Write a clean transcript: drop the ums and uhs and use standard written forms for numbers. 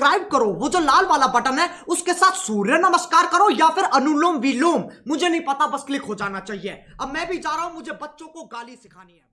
Subscribe करो, वो जो लाल वाला बटन है उसके साथ सूर्य नमस्कार करो या फिर अनुलोम विलोम, मुझे नहीं पता, बस क्लिक हो जाना चाहिए। अब मैं भी जा रहा हूं, मुझे बच्चों को गाली सिखानी है।